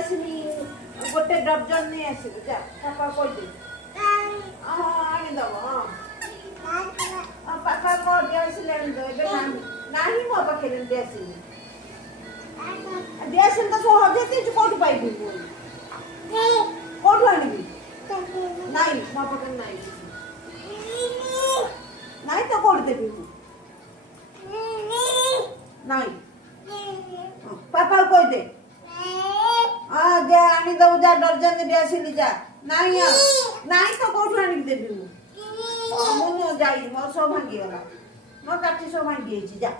आसनी गोटे डर्जन नहीं आस जा पापा कह आनी दब हाँ पापा कह गैस ना मो पाखे गैस गैस तो सब हजे कौट पाइबी कौट आनबी नाई मो पाखे नाई तो कौट देवी नाई पापा कह दे हाँ जा आनी दब जा डर्जन दे आसिली जा नाई नाई तो कौट आनिक देवी मुझे जाई मो सब भांगीगला मो काठी सब भांगी जा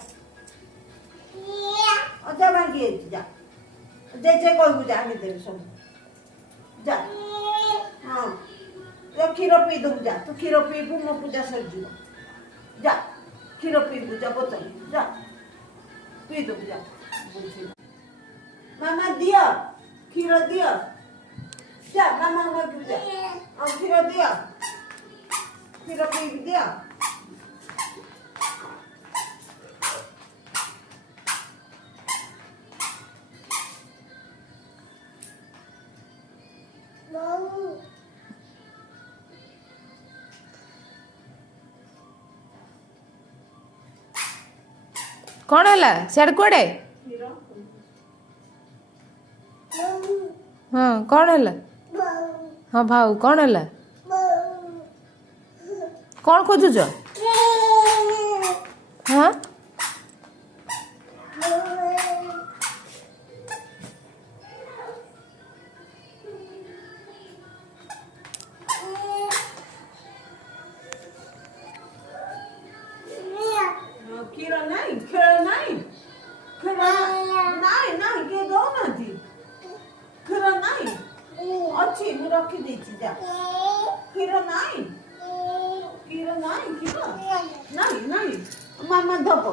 जा भांगी जा जे कहबू जा आनी देवी सब जा हाँ क्षीर पी दबू जा तू क्षीर पीबू मो पूजा सर जा क्षीर पीबू जा बोतल जा पी दबू जा मामा दिया क्षीर दिया जा मामा मत जा क्षीर दिया क्षीर पी दिया कौन है सियाड़ कुआड़े हाँ कौन है हाँ भाऊ कौन है कौन खोजुच हाँ क्षीर नहीं क्षीर नहीं क्षीर नहीं नहीं के दो ना जी क्षीर नहीं अच्छी मु रखी देछि जा क्षीर नहीं क्षीर नहीं क्षीर नहीं नहीं मामा दब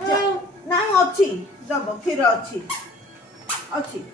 नहीं अच्छी दब क्षीर अच्छी अच्छी